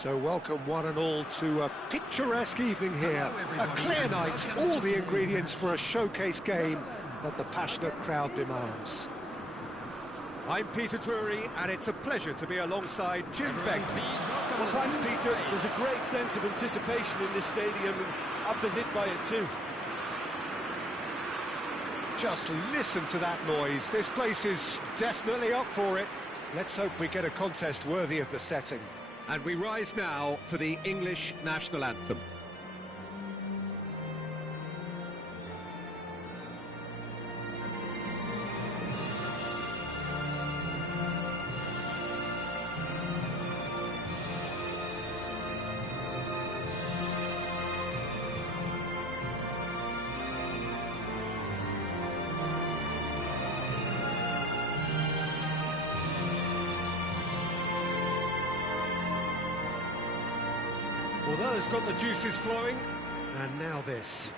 So welcome one and all to a picturesque evening here. A clear night, all the ingredients for a showcase game that the passionate crowd demands. I'm Peter Drury, and it's a pleasure to be alongside Jim Begley. Well, thanks, Peter. There's a great sense of anticipation in this stadium, and I've been hit by it too. Just listen to that noise. This place is definitely up for it. Let's hope we get a contest worthy of the setting. And we rise now for the English national anthem. Well, that has got the juices flowing, and now this.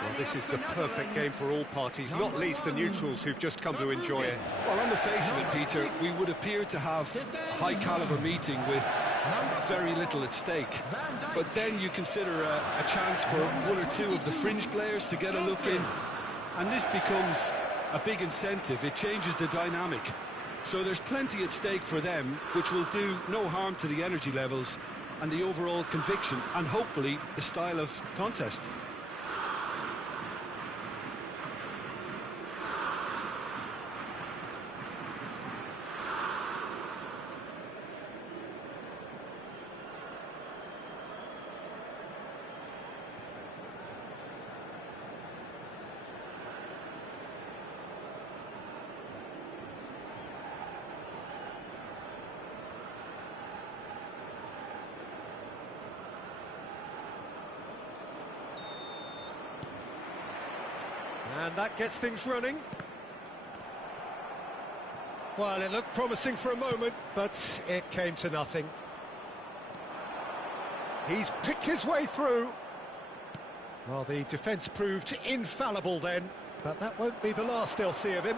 Well, this is the perfect game for all parties, not least the neutrals who've just come to enjoy it. Well, on the face of it, Peter, we would appear to have a high-caliber meeting with very little at stake. But then you consider a chance for one or two of the fringe players to get a look in, and this becomes a big incentive. It changes the dynamic. So there's plenty at stake for them, which will do no harm to the energy levels and the overall conviction, and hopefully the style of contest. And that gets things running. Well, it looked promising for a moment, but it came to nothing. He's picked his way through. Well, the defence proved infallible then, but that won't be the last they'll see of him.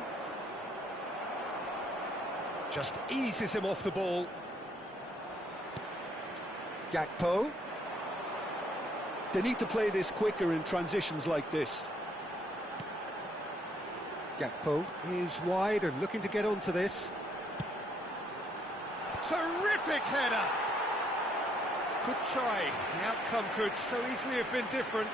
Just eases him off the ball. Gakpo. They need to play this quicker in transitions like this. Gakpo is wide and looking to get onto this. Terrific header! Good try. The outcome could so easily have been different.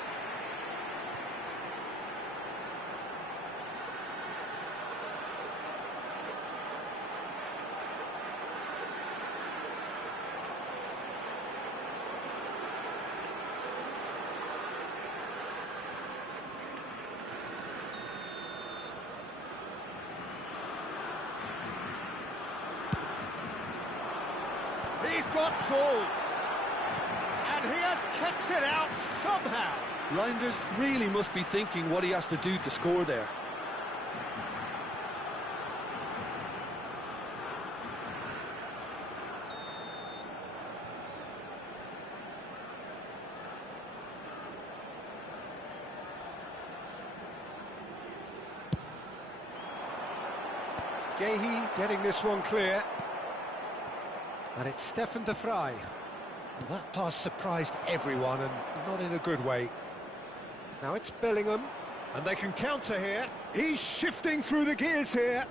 He's got full, and he has kept it out somehow. Reinders really must be thinking what he has to do to score there. Gehi getting this one clear. And it's Stefan de Vrij. Well, that pass surprised everyone, and not in a good way. Now it's Bellingham, and they can counter here. He's shifting through the gears here.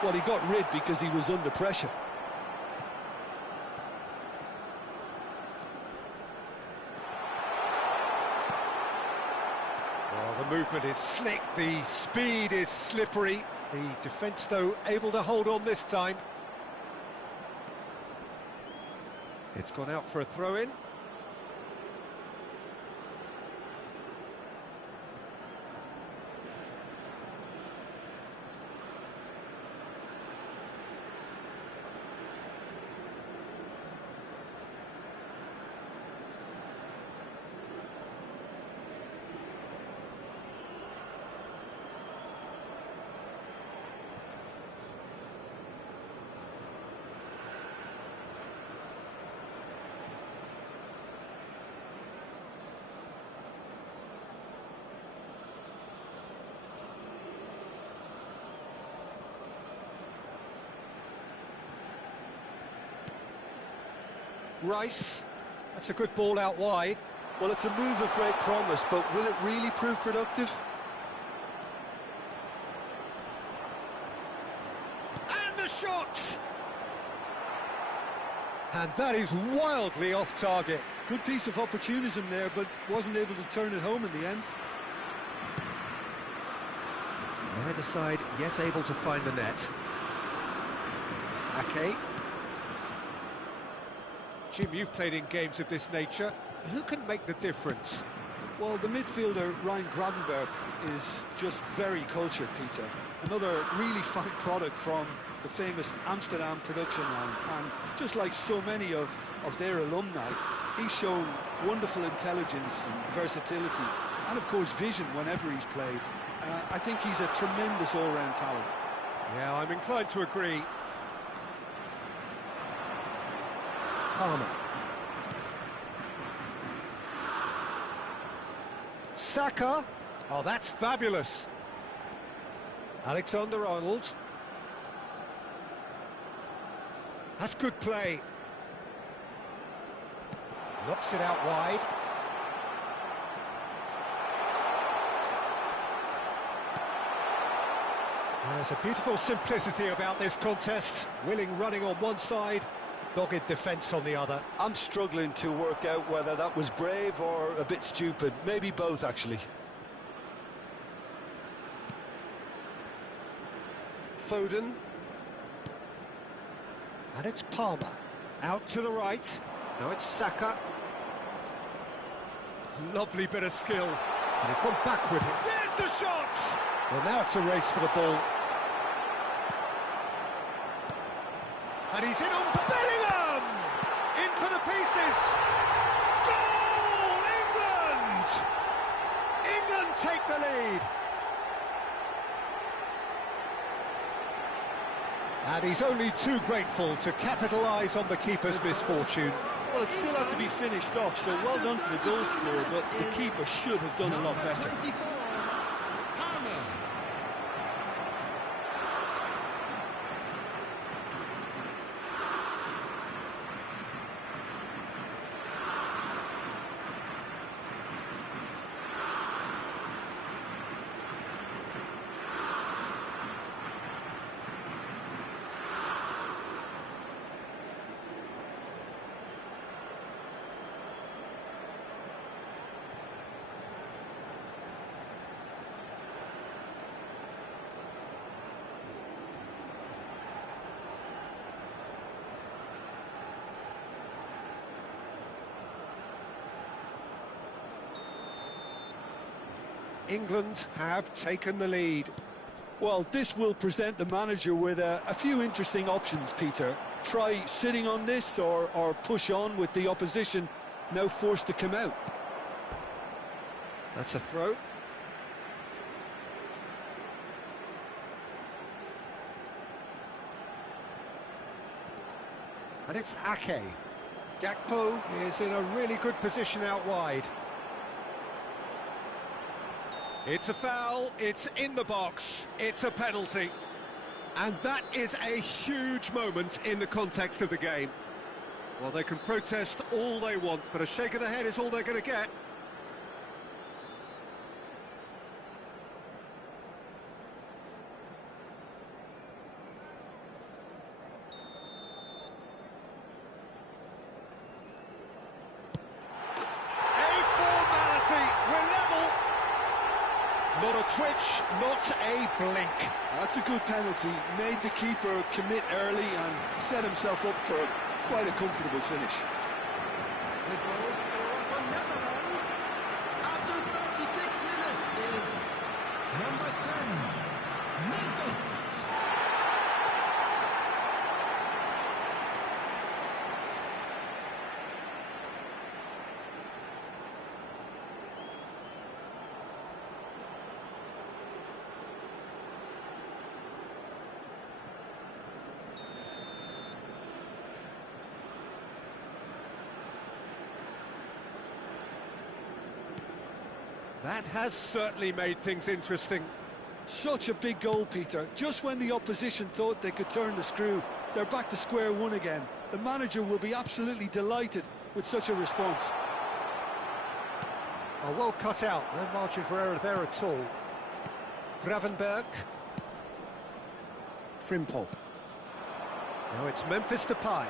Well, he got rid because he was under pressure. Well, the movement is slick, the speed is slippery. The defence, though, able to hold on this time. It's gone out for a throw-in. Rice, that's a good ball out wide. Well, it's a move of great promise, but will it really prove productive? And the shot! And that is wildly off target. Good piece of opportunism there, but wasn't able to turn it home in the end. Neither side yet able to find the net. Ake. Jim, you've played in games of this nature. Who can make the difference? Well, the midfielder, Ryan Gravenberg, is just very cultured, Peter. Another really fine product from the famous Amsterdam production line. And just like so many of their alumni, he's shown wonderful intelligence and versatility. And, of course, vision whenever he's played. I think he's a tremendous all-round talent. Yeah, I'm inclined to agree. Palmer. Saka. Oh, that's fabulous. Alexander-Arnold. That's good play. Knocks it out wide. There's a beautiful simplicity about this contest. Willing running on one side, dogged defence on the other. I'm struggling to work out whether that was brave or a bit stupid. Maybe both, actually. Foden. And it's Palmer. Out to the right. Now it's Saka. Lovely bit of skill. And he's gone back with it. There's the shot! Well, now it's a race for the ball. And he's in on Bellingham! In for the pieces! Goal! England! England take the lead! And he's only too grateful to capitalise on the keeper's misfortune. Well, it still had to be finished off, so well done to the goal scorer, but the keeper should have done a lot better. England have taken the lead. Well, this will present the manager with a few interesting options, Peter. Try sitting on this or push on with the opposition now forced to come out. That's a throw. And it's Ake. Gakpo is in a really good position out wide. It's a foul, it's in the box, it's a penalty. And that is a huge moment in the context of the game. Well, they can protest all they want, but a shake of the head is all they're going to get. Not a twitch, not a blink. That's a good penalty. Made the keeper commit early and set himself up for quite a comfortable finish. That has certainly made things interesting. Such a big goal, Peter. Just when the opposition thought they could turn the screw, they're back to square one again. The manager will be absolutely delighted with such a response. Oh, well cut out, no margin for error there at all. Gravenberg. Frimpong. Now it's Memphis Depay.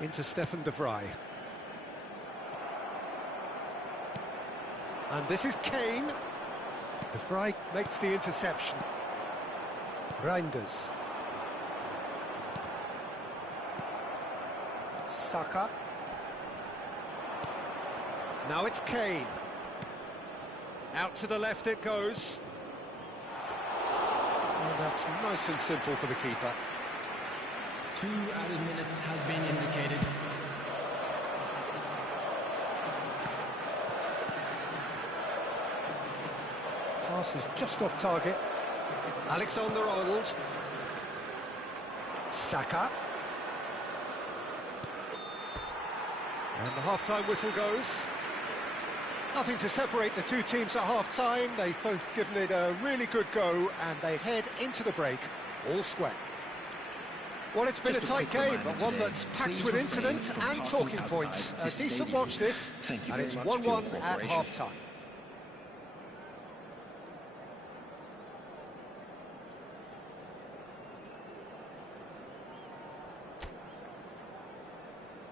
Into Stefan de Vrij. And this is Kane. De Vrij makes the interception. Reinders. Saka. Now it's Kane. Out to the left it goes. And that's nice and simple for the keeper. 2 added minutes has been indicated. Pass is just off target. Alexander-Arnold. Saka. And the half-time whistle goes. Nothing to separate the two teams at half-time. They've both given it a really good go, and they head into the break all square. Well, it's been a tight game, but one that's packed with incident and talking points. A decent watch this, and it's 1-1 at half-time.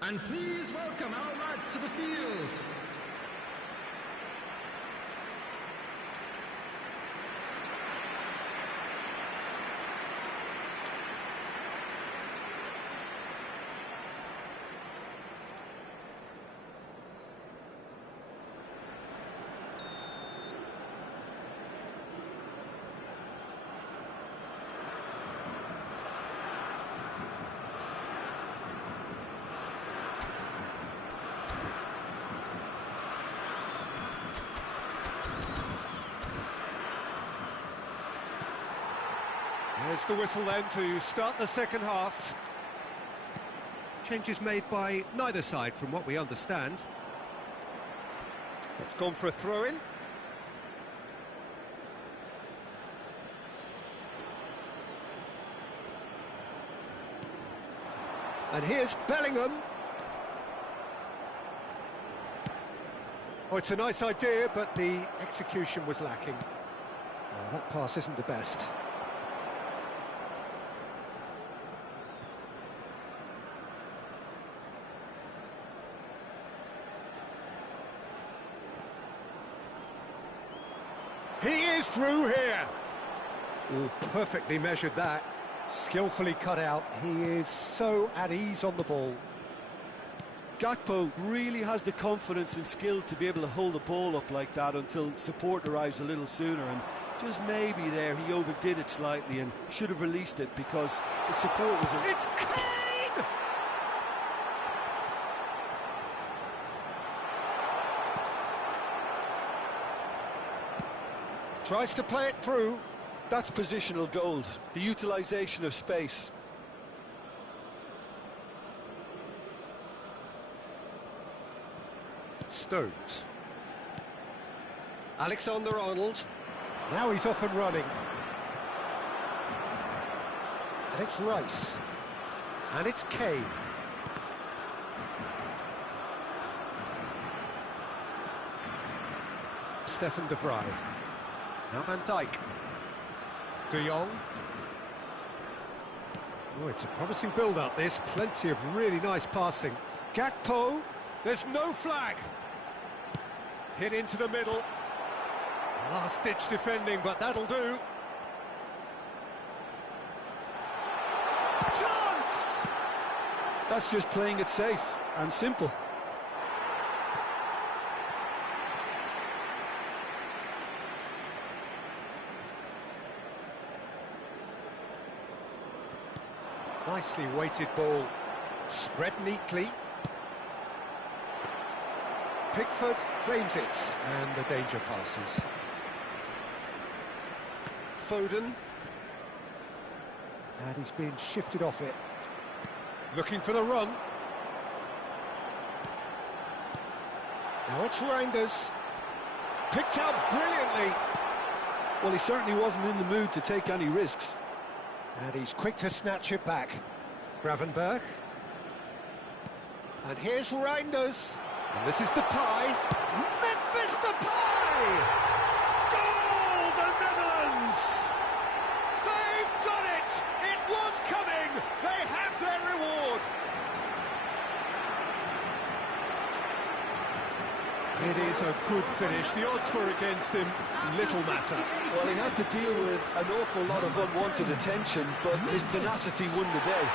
And please welcome our lads to the field. There's the whistle then to start the second half. Changes made by neither side from what we understand. It's gone for a throw-in. And here's Bellingham. Oh, it's a nice idea, but the execution was lacking. Oh, that pass isn't the best. He is through here. Oh, perfectly measured that. Skillfully cut out. He is so at ease on the ball. Gakpo really has the confidence and skill to be able to hold the ball up like that until support arrives a little sooner, and just maybe there he overdid it slightly and should have released it because the support was... It's Kane! Tries to play it through. That's positional gold, the utilisation of space. Stones. Alexander-Arnold. Now he's off and running. And it's Rice. And it's Kane. Stefan de Vrij. Now Van Dijk. De Jong. Oh, it's a promising build-up, this. Plenty of really nice passing. Gakpo. There's no flag. Hit into the middle. Last-ditch defending, but that'll do. Chance! That's just playing it safe and simple. Nicely weighted ball. Spread neatly. Pickford claims it, and the danger passes. Foden. And he's being shifted off it. Looking for the run. Now it's Reinders. Picked out brilliantly. Well, he certainly wasn't in the mood to take any risks. And he's quick to snatch it back. Gravenberg. And here's Reinders. And this is Depay. Memphis Depay! Goal, the Netherlands! They've done it! It was coming! They have their reward! It is a good finish. The odds were against him. Little matter. Well, he had to deal with an awful lot of unwanted attention, but his tenacity won the day.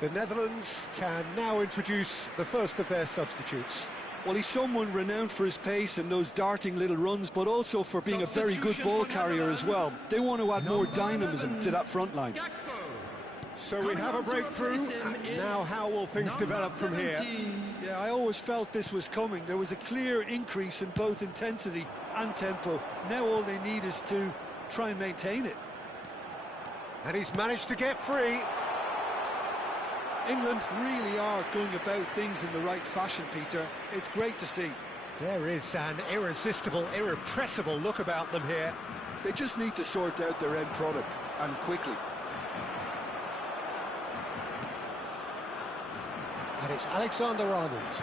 The Netherlands can now introduce the first of their substitutes. Well, he's someone renowned for his pace and those darting little runs, but also for being a very good ball carrier as well. They want to add more dynamism to that front line. So we have a breakthrough, and now how will things develop from here? Yeah, I always felt this was coming. There was a clear increase in both intensity and tempo. Now all they need is to try and maintain it. And he's managed to get free. England really are going about things in the right fashion, Peter. It's great to see. There is an irresistible, irrepressible look about them here. They just need to sort out their end product, and quickly. And it's Alexander-Arnold.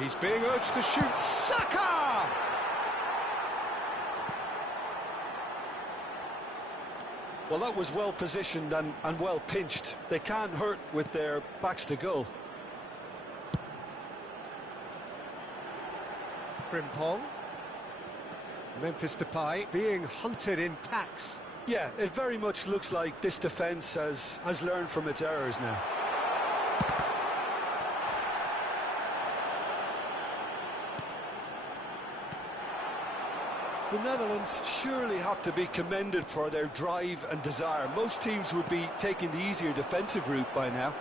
He's being urged to shoot. Saka! Well, that was well positioned and well pinched. They can't hurt with their backs to goal. Frimpong. Memphis Depay being hunted in packs. Yeah, it very much looks like this defence has learned from its errors now. The Netherlands surely have to be commended for their drive and desire. Most teams would be taking the easier defensive route by now.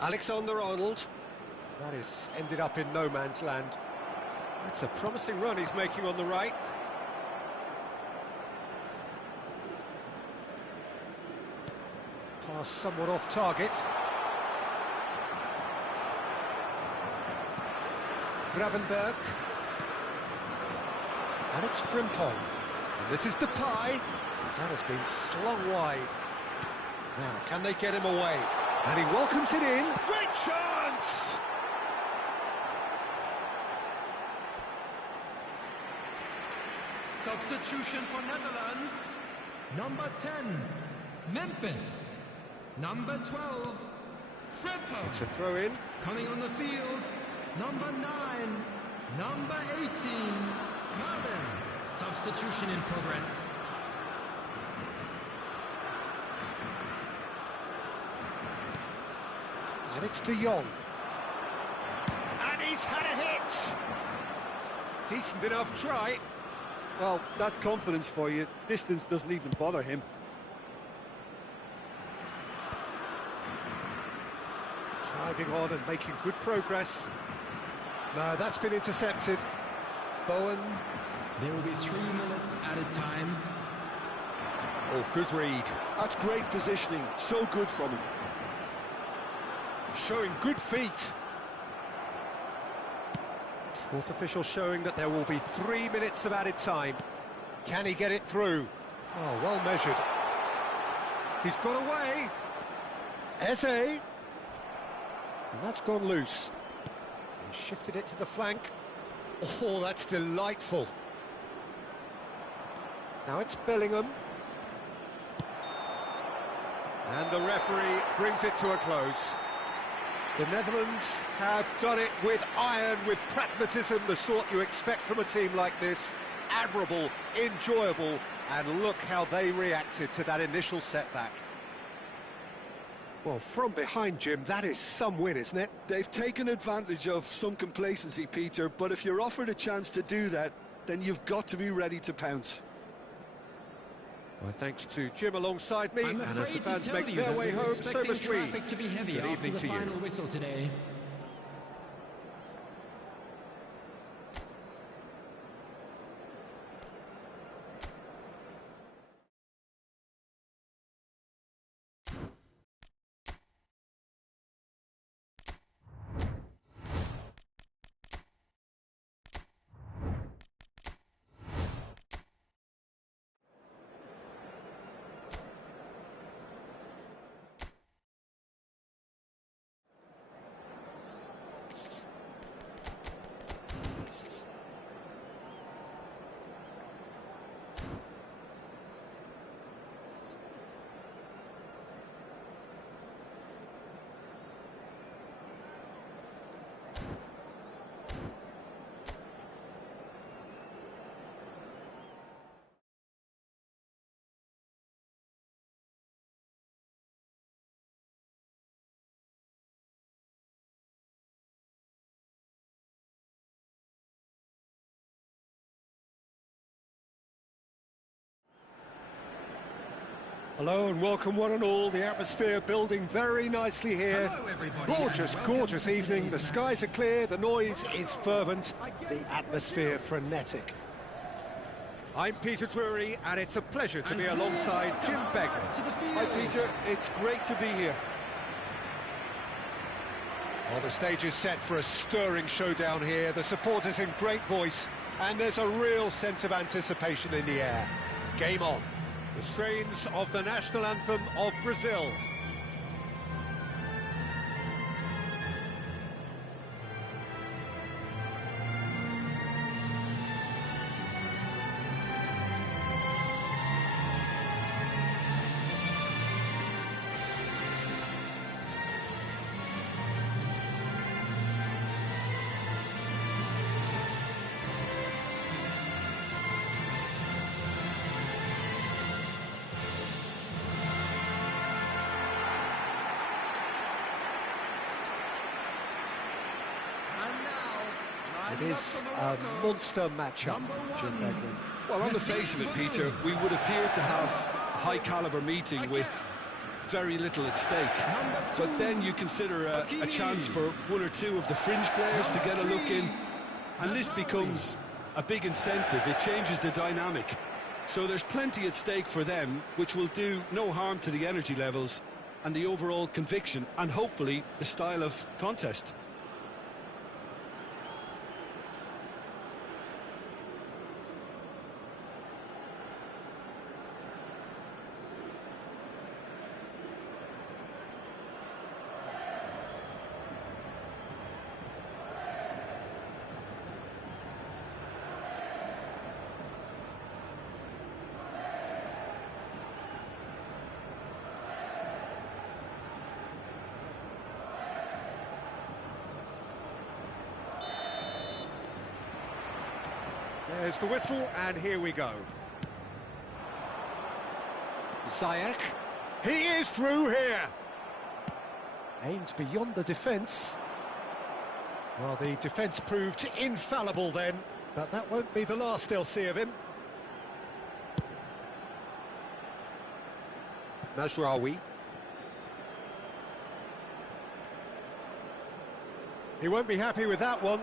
Alexander-Arnold. That is ended up in no man's land. That's a promising run he's making on the right. Pass somewhat off target. Gravenberg. And it's Frimpong. And this is Depay. That has been slung wide. Now, can they get him away? And he welcomes it in. Great chance! Substitution for Netherlands. Number 10, Memphis. Number 12, Frimpong. It's a throw-in. Coming on the field, number 9, number 18, Merlin. Substitution in progress. And it's De Jong. And he's had a hit! Decent enough try. Well, that's confidence for you. Distance doesn't even bother him. Driving on and making good progress. No, that's been intercepted. Bowen. There will be 3 minutes added time. Oh, good read. That's great positioning. So good from him. Showing good feet. Fourth official showing that there will be 3 minutes of added time. Can he get it through? Oh, well measured. He's got away. Eze. And that's gone loose. He shifted it to the flank. Oh, that's delightful. Now it's Bellingham. And the referee brings it to a close. The Netherlands have done it with iron, with pragmatism, the sort you expect from a team like this. Admirable, enjoyable, and look how they reacted to that initial setback. Well, from behind, Jim, that is some win, isn't it? They've taken advantage of some complacency, Peter, but if you're offered a chance to do that, then you've got to be ready to pounce. Well, thanks to Jim alongside me, I'm and as the afraid fans to tell make you their that way we're home, so expecting must we. traffic to be heavy Good after evening the to you. final whistle today. Hello and welcome one and all. The atmosphere building very nicely here. Hello, everybody, Gorgeous, and welcome gorgeous to evening. The skies are clear, the noise is fervent, the atmosphere frenetic. I'm Peter Drury, and it's a pleasure to be alongside Jim Begley. Hi, Peter. It's great to be here. Well, the stage is set for a stirring showdown here. The supporters in great voice, and there's a real sense of anticipation in the air. Game on. The strains of the national anthem of Brazil. It is a monster matchup, Jim Begley. Well, on the face of it, Peter, we would appear to have a high-caliber meeting with very little at stake. But then you consider a chance for one or two of the fringe players to get a look in, and this becomes a big incentive. It changes the dynamic. So there's plenty at stake for them, which will do no harm to the energy levels and the overall conviction, and hopefully the style of contest. There's the whistle, and here we go. Ziyech. He is through here. Aimed beyond the defence. Well, the defence proved infallible then, but that won't be the last they'll see of him. Mazraoui. He won't be happy with that one.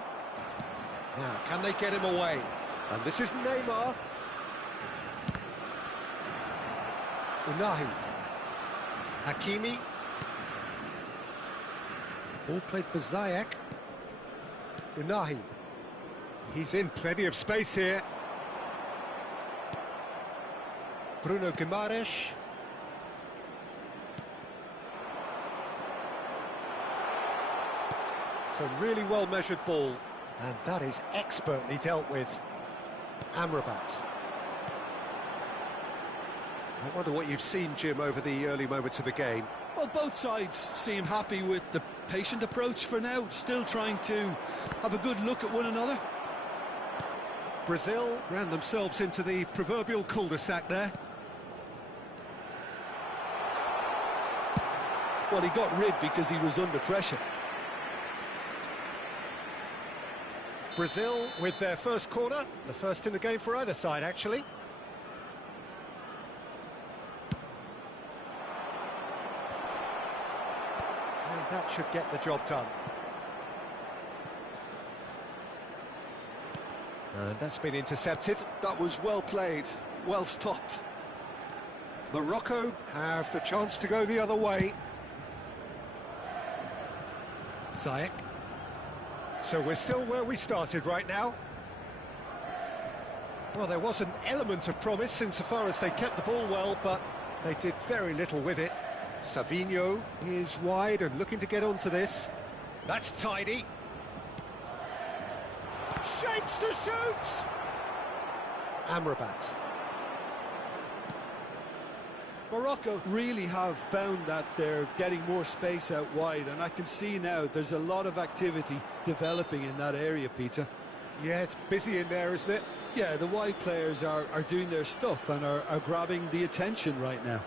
Now, can they get him away? And this is Neymar. Unahi. Hakimi. Ball played for Ziyech. Unahi. He's in plenty of space here. Bruno Guimaraes. It's a really well-measured ball, and that is expertly dealt with. Amrabat. I wonder what you've seen, Jim, over the early moments of the game. Well, both sides seem happy with the patient approach for now, still trying to have a good look at one another. Brazil ran themselves into the proverbial cul-de-sac there. Well, he got rid because he was under pressure. Brazil with their first corner, the first in the game for either side, actually. And that should get the job done. And that's been intercepted. That was well played, well stopped. Morocco have the chance to go the other way. Ziyech. So we're still where we started right now. Well, there was an element of promise insofar as they kept the ball well, but they did very little with it. Savinho is wide and looking to get onto this. That's tidy. Shapes to shoot! Amrabat. Morocco really have found that they're getting more space out wide, and I can see now there's a lot of activity developing in that area, Peter. Yeah, it's busy in there, isn't it? Yeah, the wide players are doing their stuff and are grabbing the attention right now.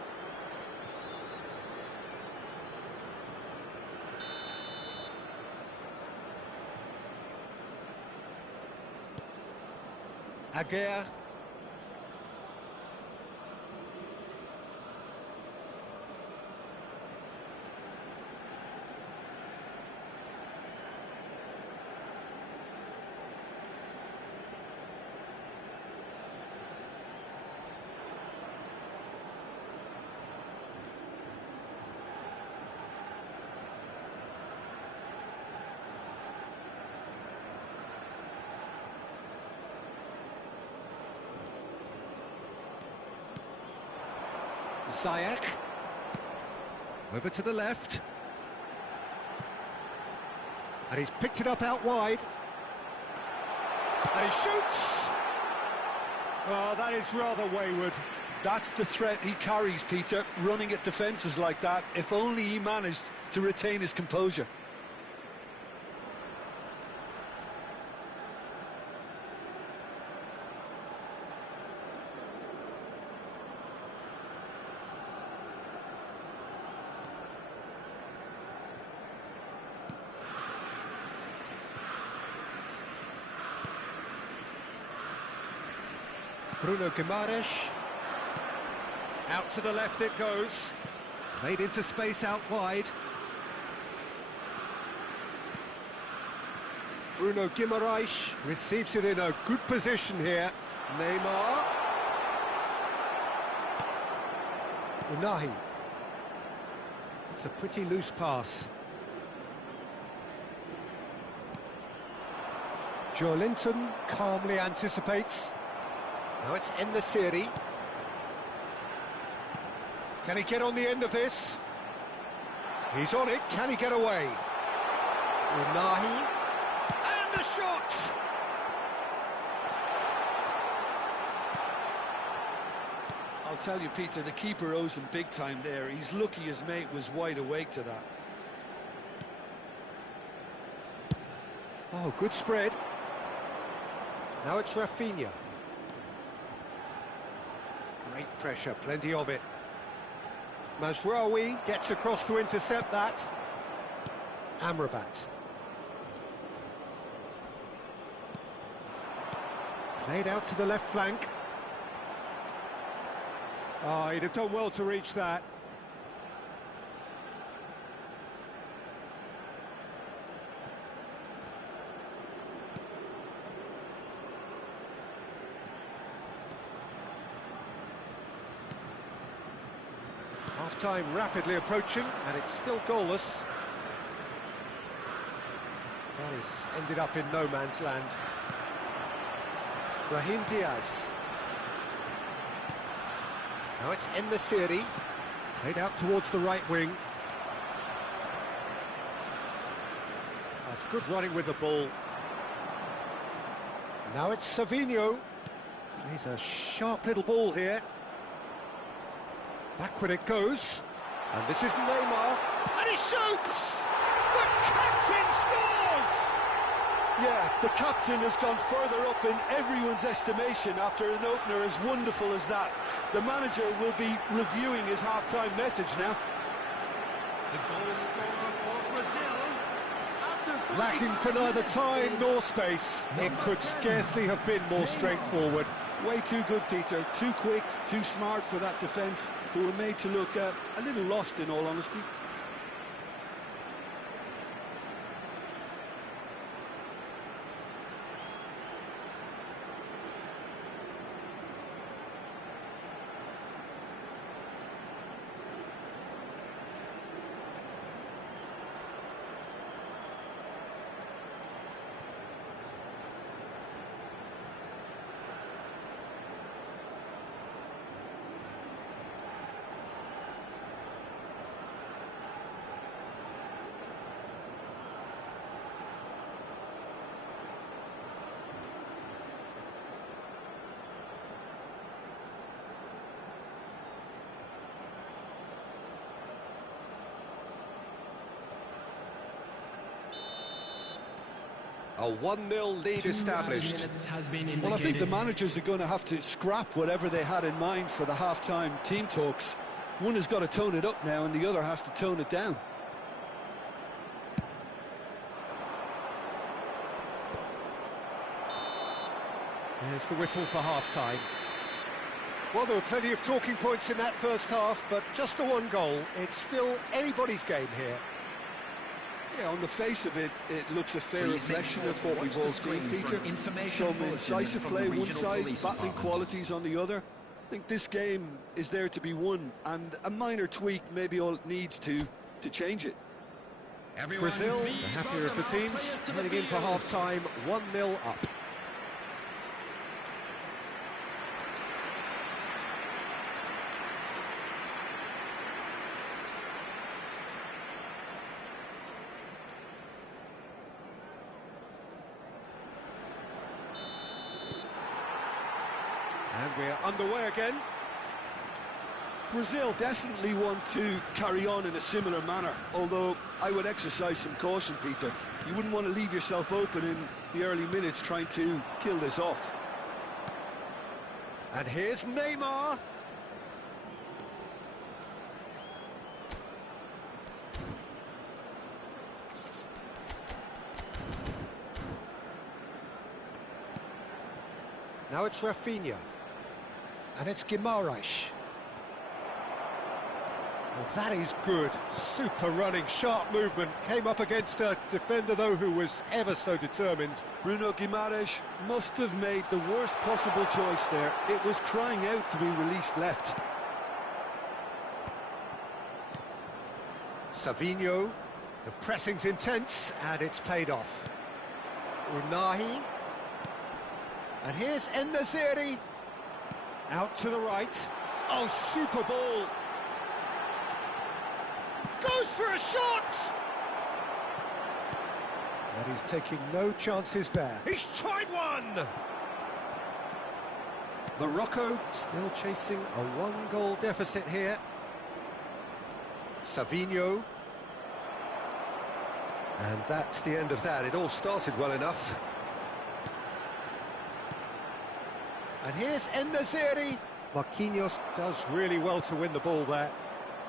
Aguirre. Ziyech. Over to the left. And he's picked it up out wide. And he shoots! Well, that is rather wayward. That's the threat he carries, Peter, running at defences like that. If only he managed to retain his composure. Bruno Guimaraes. Out to the left it goes. Played into space out wide. Bruno Guimaraes receives it in a good position here. Neymar. Unahi. It's a pretty loose pass. Joelinton calmly anticipates. Now it's En-Nesyri. Can he get on the end of this? He's on it. Can he get away? Unahi. And the shot! I'll tell you, Peter, the keeper owes him big time there. He's lucky his mate was wide awake to that. Oh, good spread. Now it's Rafinha. Great pressure, plenty of it. Mazraoui gets across to intercept that. Amrabat. Played out to the left flank. Oh, he'd have done well to reach that. Half-time rapidly approaching, and it's still goalless. Well, he's ended up in no man's land. Brahim Diaz. Now it's En-Nesyri. Played out towards the right wing. That's good running with the ball. Now it's Savinho. Plays a sharp little ball here. Backward it goes, and this is Neymar, and he shoots! The captain scores! Yeah, the captain has gone further up in everyone's estimation after an opener as wonderful as that. The manager will be reviewing his half-time message now. The goal scorer for Brazil. After Lacking for neither time nor space, it could scarcely have been more straightforward. Way too good, Peter. Too quick, too smart for that defence, who were made to look a little lost, in all honesty. A 1-0 lead established. Well, I think the managers are going to have to scrap whatever they had in mind for the half-time team talks. One has got to tone it up now, and the other has to tone it down. There's the whistle for half-time. Well, there were plenty of talking points in that first half, but just the one goal. It's still anybody's game here. Yeah, on the face of it, it looks a fair reflection of what we've all seen, Peter. Some incisive play one side, battling qualities on the other. I think this game is there to be won, and a minor tweak maybe all it needs to change it. Brazil, the happier of the teams, heading in for half-time, 1-0 up. And we're underway again. Brazil definitely want to carry on in a similar manner, although I would exercise some caution, Peter. You wouldn't want to leave yourself open in the early minutes trying to kill this off. And here's Neymar. Now it's Rafinha. And it's Guimaraes. Well, that is good. Super running, sharp movement. Came up against a defender, though, who was ever so determined. Bruno Guimaraes must have made the worst possible choice there. It was crying out to be released left. Savinho. The pressing's intense, and it's paid off. Unahi. And here's En-Nesyri. Out to the right. Oh, super ball. Goes for a shot! And he's taking no chances there. He's tried one! Morocco still chasing a 1-goal deficit here. Savinho. And that's the end of that. It all started well enough. And here's En-Nesyri. Marquinhos does really well to win the ball there.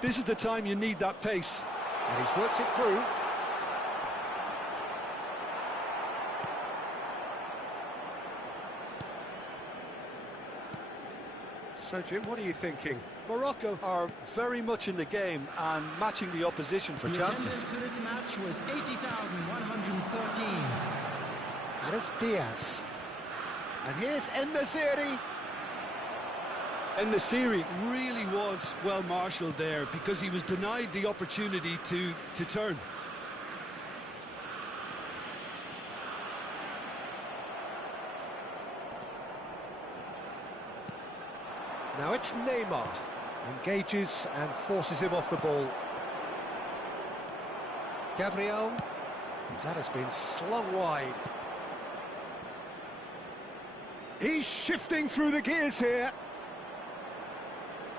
This is the time you need that pace. And he's worked it through. So, Jim, what are you thinking? Morocco are very much in the game and matching the opposition for chances. The attendance for this match was 80,113. And it's Diaz. And here's En-Nesyri. En-Nesyri really was well marshalled there because he was denied the opportunity to turn. Now it's Neymar. Engages and forces him off the ball. Gabriel. That has been slung wide. He's shifting through the gears here.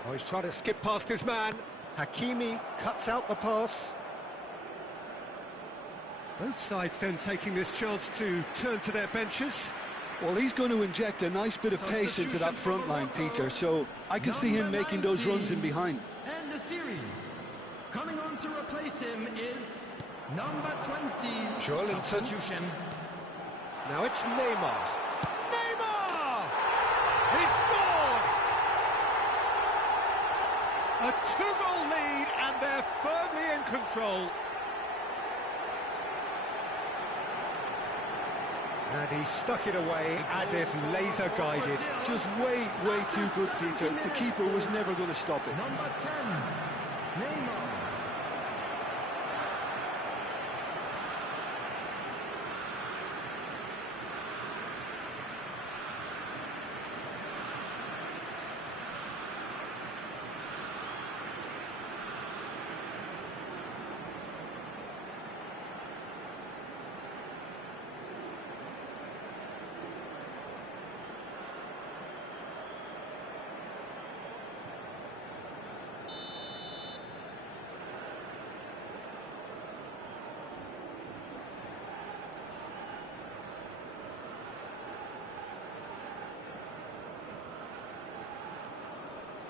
Oh, he's trying to skip past his man. Hakimi cuts out the pass. Both sides then taking this chance to turn to their benches. Well, he's going to inject a nice bit of pace into that front line, Peter, so I can see him making those runs in behind. And the series. Coming on to replace him is number 20. Joelinton. Substitution. Now it's Neymar. Neymar! He scored! A 2-goal lead and they're firmly in control. And he stuck it away as if laser guided. Just way too good, Peter. The keeper was never going to stop it. Number 10, Neymar.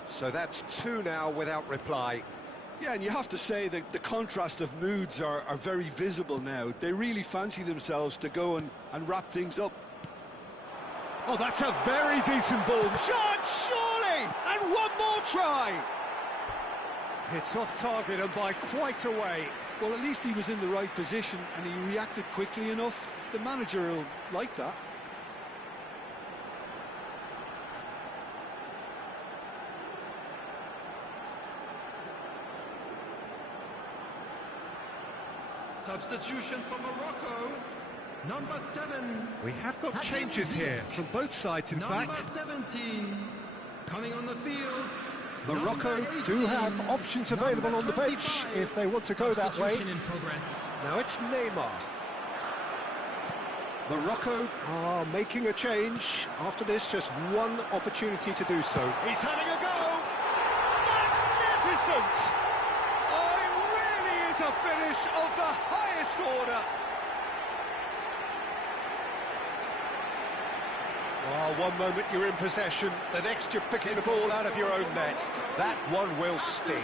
So that's 2 now without reply. Yeah, and you have to say that the contrast of moods are very visible now. They really fancy themselves to go and wrap things up. Oh, that's a very decent ball. Shot, surely! And one more try! It's off target and by quite a way. Well, at least he was in the right position and he reacted quickly enough. The manager will like that. Substitution for Morocco, number 7. We have got changes here from both sides, in fact. Number 17, coming on the field. Morocco do have options available on the bench if they want to go that way. In progress. Now it's Neymar. Morocco are making a change. After this, just one opportunity to do so. He's having a go! Magnificent! A finish of the highest order. Oh, one moment you're in possession, the next you're picking the ball out of your own net. That one will sting.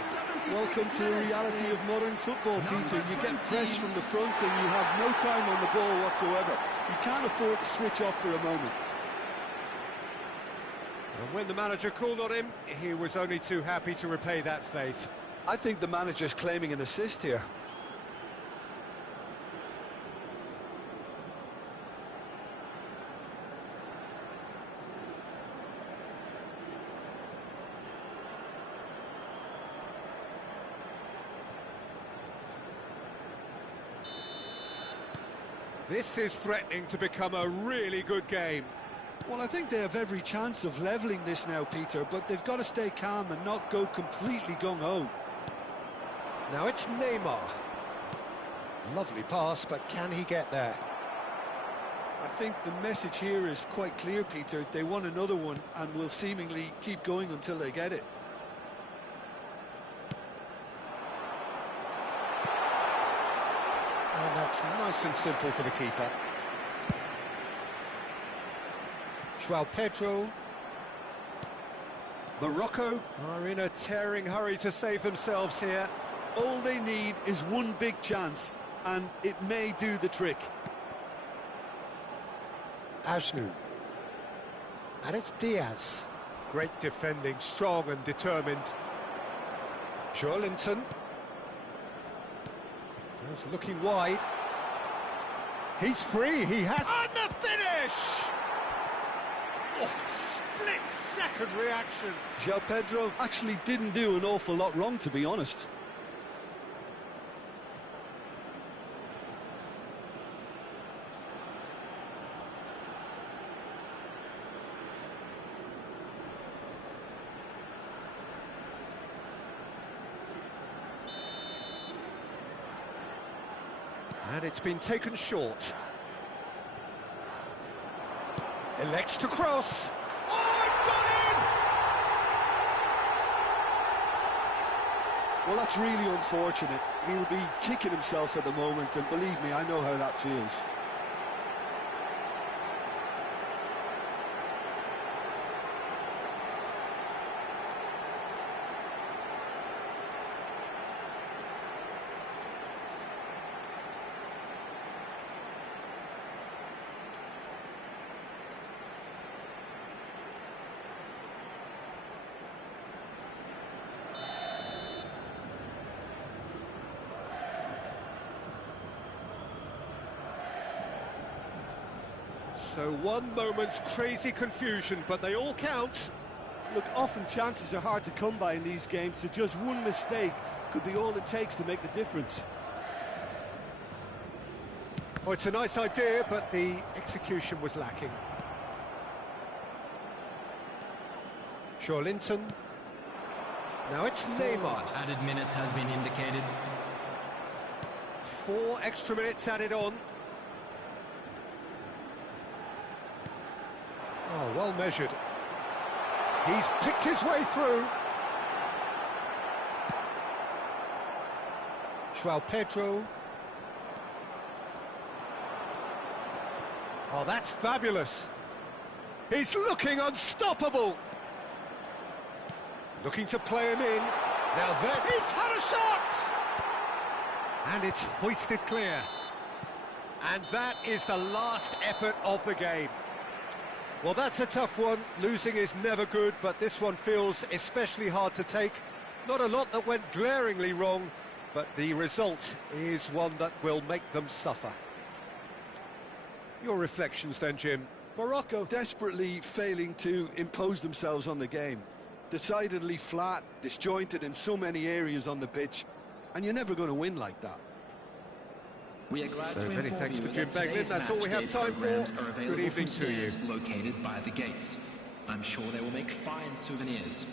Welcome to the reality of modern football, Peter. You get pressed from the front and you have no time on the ball whatsoever. You can't afford to switch off for a moment. And when the manager called on him, he was only too happy to repay that faith. I think the manager's claiming an assist here. This is threatening to become a really good game. Well, I think they have every chance of levelling this now, Peter, but they've got to stay calm and not go completely gung-ho. Now it's Neymar. Lovely pass, but can he get there? I think the message here is quite clear, Peter. They want another one and will seemingly keep going until they get it. And that's nice and simple for the keeper. João Pedro. Morocco are in a tearing hurry to save themselves here. All they need is one big chance, and it may do the trick. Ajnu. And it's Diaz. Great defending, strong and determined. Joelinton. He's looking wide. He's free, he has... And the finish! Oh, split-second reaction. João Pedro actually didn't do an awful lot wrong, to be honest. And it's been taken short. Elects to cross. Oh, it's Well, that's really unfortunate. He'll be kicking himself at the moment, and believe me, I know how that feels. So one moment's crazy confusion, but they all count. Look, often chances are hard to come by in these games, so just one mistake could be all it takes to make the difference. Oh, it's a nice idea, but the execution was lacking. Linton. Now it's Neymar. Added minutes has been indicated. 4 extra minutes added on. Oh, well measured. He's picked his way through. João Pedro. Oh, that's fabulous. He's looking unstoppable. Looking to play him in. Now there, he's had a shot! And it's hoisted clear. And that is the last effort of the game. Well, that's a tough one. Losing is never good, but this one feels especially hard to take. Not a lot that went glaringly wrong, but the result is one that will make them suffer. Your reflections then, Jim? Morocco desperately failing to impose themselves on the game. Decidedly flat, disjointed in so many areas on the pitch, and you're never going to win like that. So many thanks to Jim Beglin. That's all we have time for. Good evening to you. Located by the gates. I'm sure they will make fine souvenirs.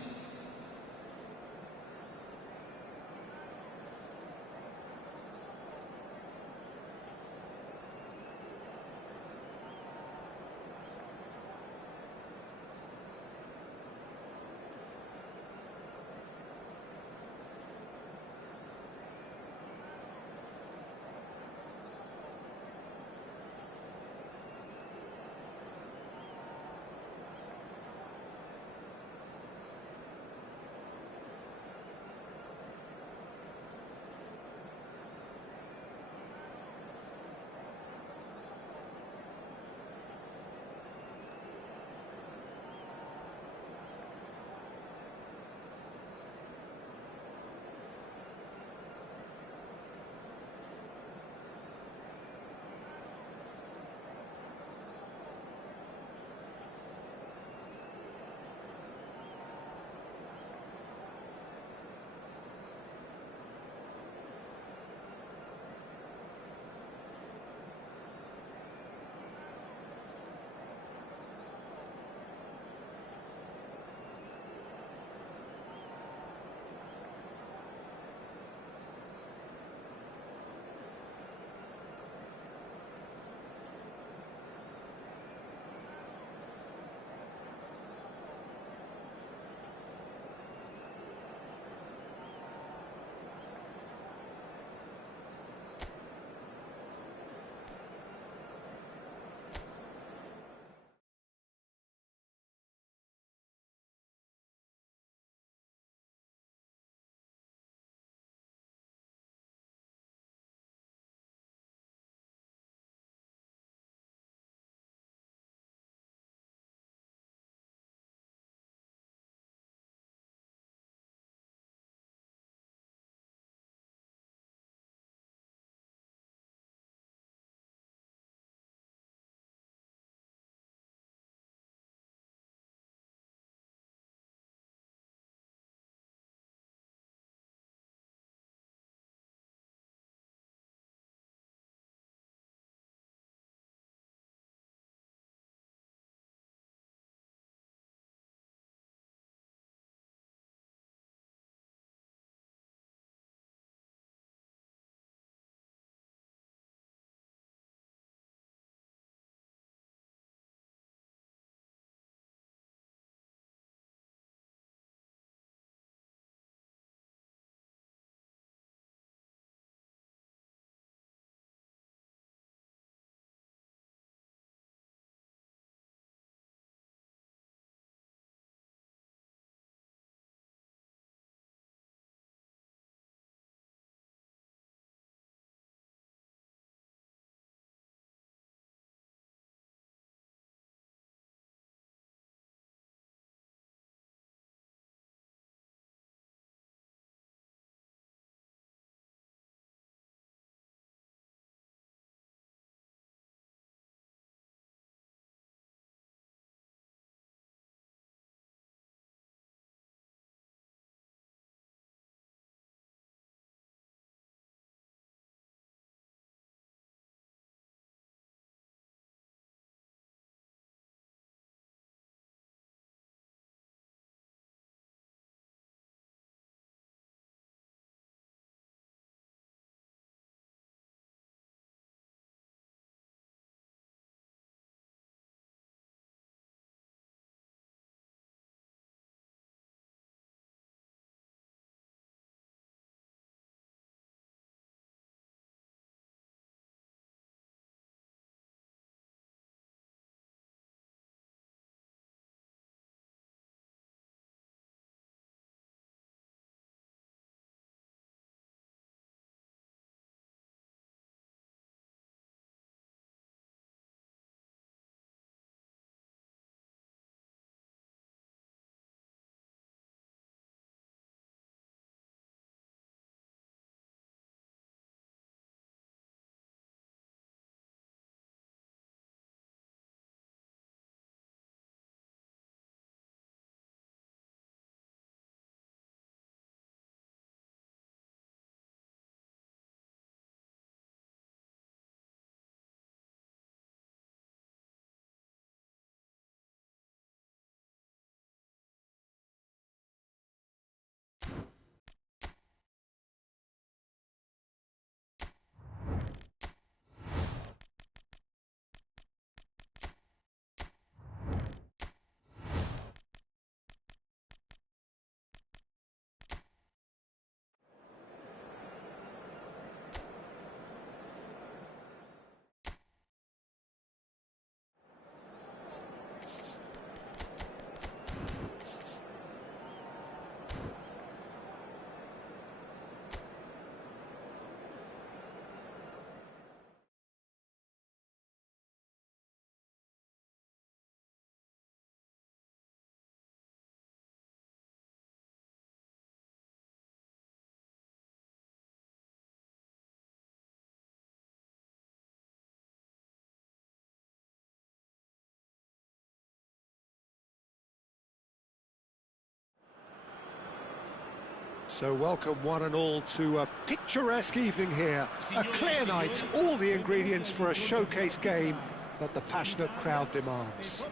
So welcome one and all to a picturesque evening here. A clear night, all the ingredients for a showcase game that the passionate crowd demands.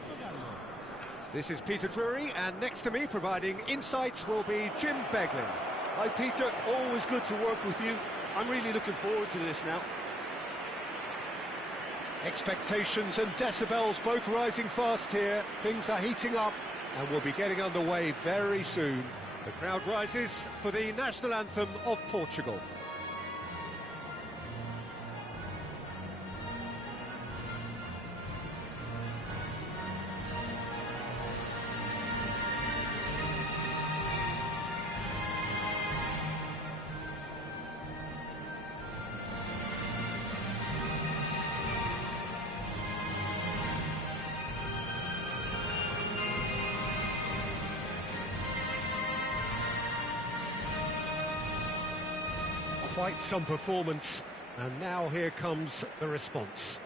This is Peter Drury, and next to me providing insights will be Jim Beglin. Hi Peter, always good to work with you. I'm really looking forward to this now. Expectations and decibels both rising fast here. Things are heating up and we'll be getting underway very soon. The crowd rises for the national anthem of Portugal. Quite some performance, and now here comes the response.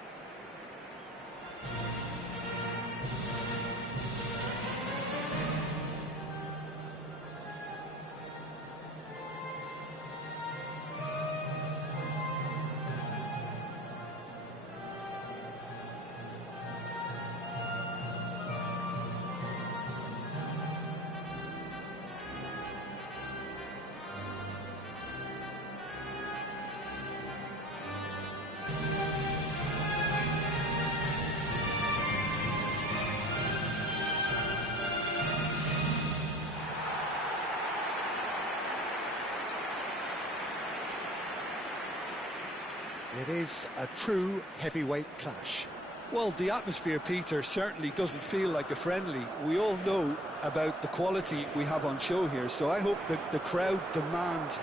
It is a true heavyweight clash. Well, the atmosphere, Peter, certainly doesn't feel like a friendly. We all know about the quality we have on show here, so I hope that the crowd demand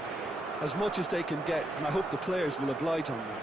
as much as they can get, and I hope the players will oblige on that.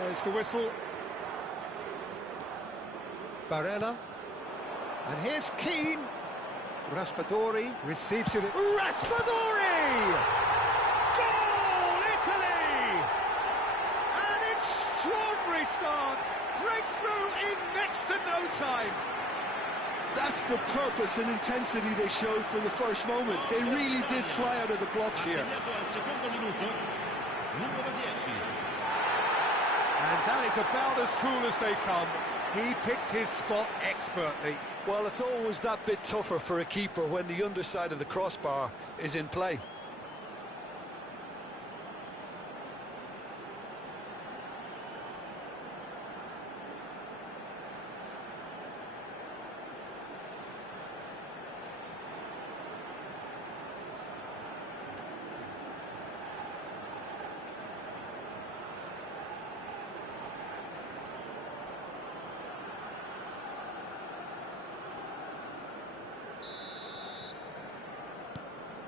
There's the whistle. Barella. And here's Keane. Raspadori receives it. Raspadori! Goal, Italy! An extraordinary start. Breakthrough in next to no time. That's the purpose and intensity they showed from the first moment. They really did fly out of the blocks here. And that is about as cool as they come. He picked his spot expertly. Well, it's always that bit tougher for a keeper when the underside of the crossbar is in play.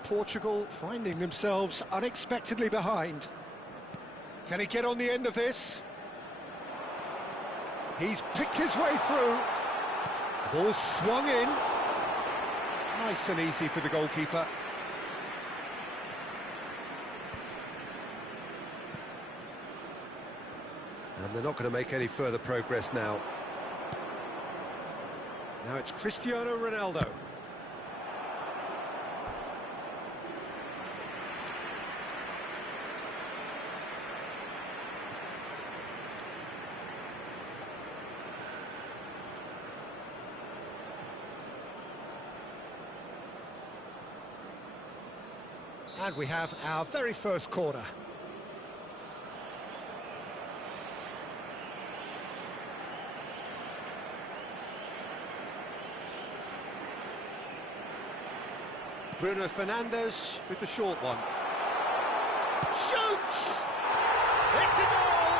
Portugal finding themselves unexpectedly behind. Can he get on the end of this? He's picked his way through. The ball swung in. Nice and easy for the goalkeeper. And they're not going to make any further progress now. Now it's Cristiano Ronaldo. And we have our very first corner. Bruno Fernandes with the short one. Shoots! It's a goal!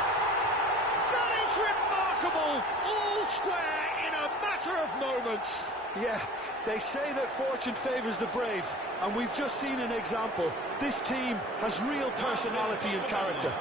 That is remarkable! All square in a matter of moments. Yeah, they say that fortune favours the brave, and we've just seen an example. This team has real personality and character.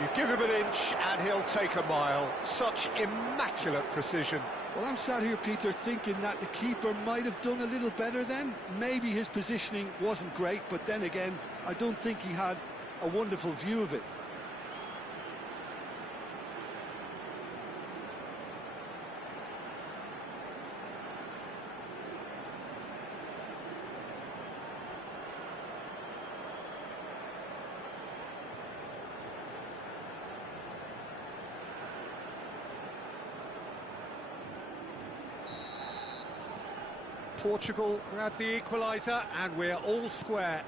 You give him an inch and he'll take a mile. Such immaculate precision. Well, I'm sat here, Peter, thinking that the keeper might have done a little better then. Maybe his positioning wasn't great, but then again, I don't think he had a wonderful view of it. Portugal grabbed the equaliser and we're all square.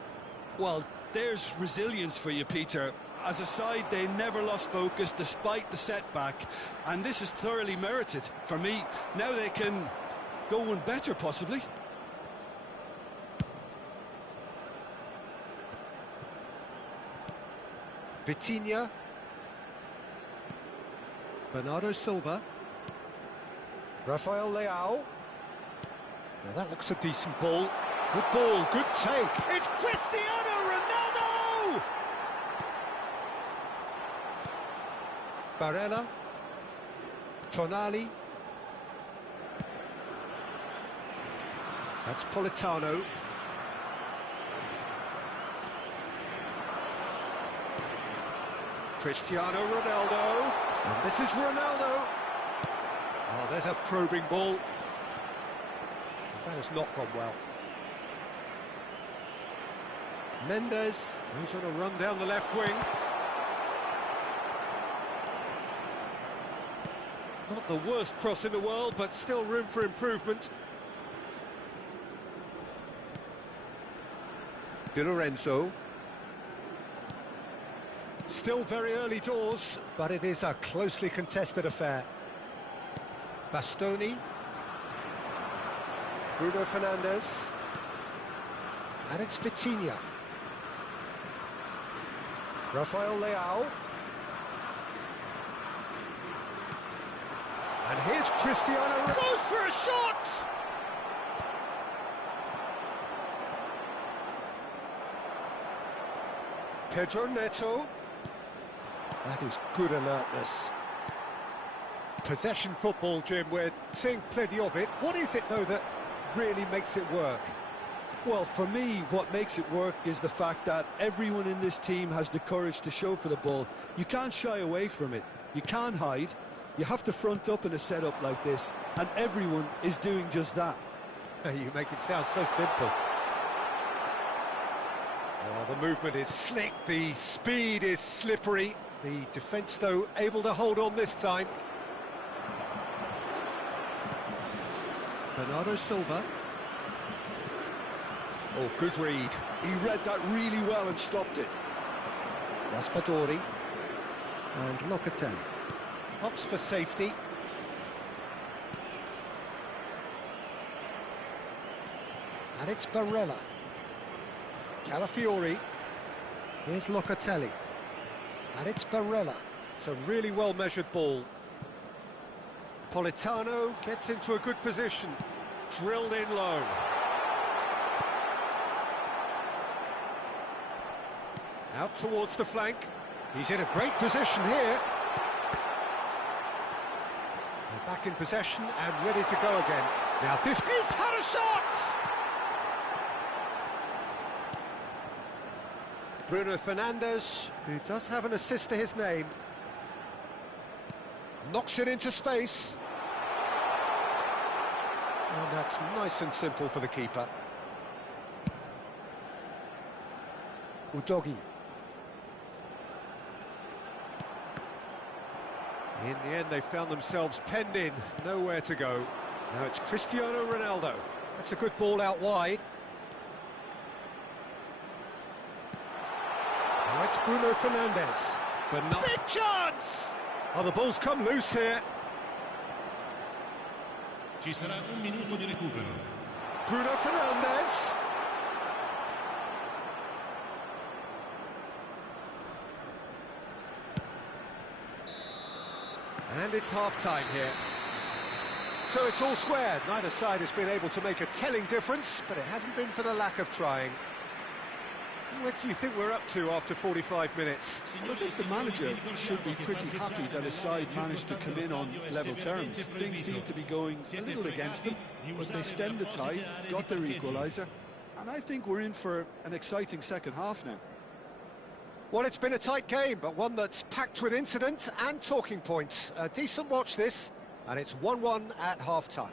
Well, there's resilience for you, Peter. As a side, they never lost focus despite the setback, and this is thoroughly merited. For me, now they can go one better, possibly. Vitinha. Bernardo Silva. Rafael Leao. Now that looks a decent ball. Good ball, good take. It's Cristiano Ronaldo! Barella. Tonali. That's Politano. Cristiano Ronaldo. And this is Ronaldo. Oh, there's a probing ball. That has not gone well. Mendes goes on a run down the left wing. Not the worst cross in the world, but still room for improvement. Di Lorenzo. Still very early doors, but it is a closely contested affair. Bastoni. Bruno Fernandes. And it's Vitinha. Rafael Leao. And here's Cristiano. Goes for a shot! Pedro Neto. That is good alertness. Possession football, Jim, we're seeing plenty of it. What is it, though, that really makes it work? Well, for me, what makes it work is the fact that everyone in this team has the courage to show for the ball. You can't shy away from it. You can't hide. You have to front up in a setup like this, and everyone is doing just that. You make it sound so simple. Oh, the movement is slick, the speed is slippery. The defence, though, able to hold on this time. Bernardo Silva. Oh, good read. He read that really well and stopped it. Raspadori. And Locatelli. Opts for safety. And it's Barella. Calafiori. Here's Locatelli. And it's Barella. It's a really well-measured ball. Politano gets into a good position. Drilled in low. Out towards the flank. He's in a great position here. They're back in possession and ready to go again. Now this is had a shot! Bruno Fernandes, who does have an assist to his name. Knocks it into space. And that's nice and simple for the keeper. Udogi. In the end, they found themselves penned in, nowhere to go. Now it's Cristiano Ronaldo. That's a good ball out wide. Now it's Bruno Fernandes. But not... Big chance! Oh, the ball's come loose here. Ci sarà un minuto di recupero. Bruno Fernandes. And it's half-time here. So it's all squared. Neither side has been able to make a telling difference, but it hasn't been for the lack of trying. What do you think we're up to after 45 minutes? I think the manager should be pretty happy that his side managed to come in on level terms. Things seem to be going a little against them, but they stemmed the tide, got their equaliser, and I think we're in for an exciting second half now. Well, it's been a tight game, but one that's packed with incident and talking points. A decent watch this, and it's 1-1 at half-time.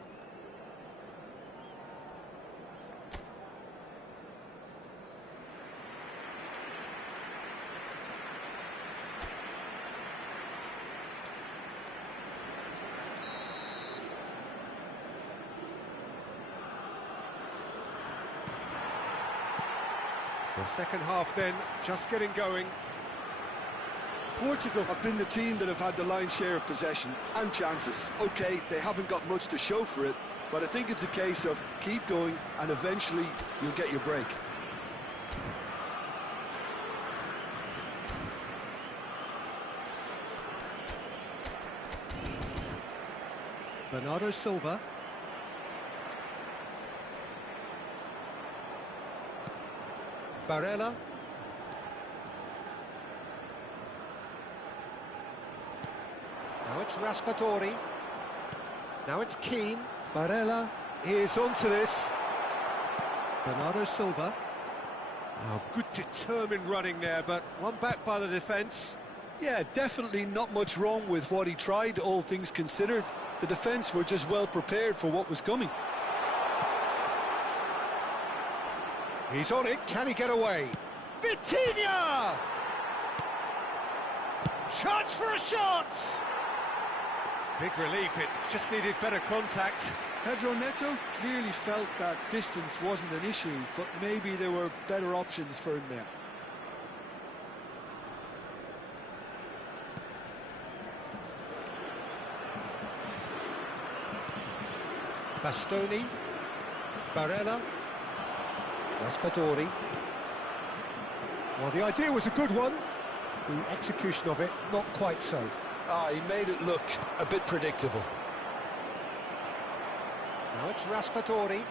The second half then, just getting going. Portugal have been the team that have had the lion's share of possession and chances. Okay, they haven't got much to show for it, but I think it's a case of keep going and eventually you'll get your break. Bernardo Silva. Barella. Now it's Raspadori. Now it's Keane. Barella is onto this. Bernardo Silva. Oh, good determined running there, but one back by the defence. Yeah, definitely not much wrong with what he tried, all things considered. The defence were just well prepared for what was coming. He's on it, can he get away? Vitinha! Chance for a shot! Big relief, it just needed better contact. Pedro Neto clearly felt that distance wasn't an issue, but maybe there were better options for him there. Bastoni. Barella. Raspadori. Well, the idea was a good one. The execution of it, not quite so. He made it look a bit predictable. Now it's Raspadori.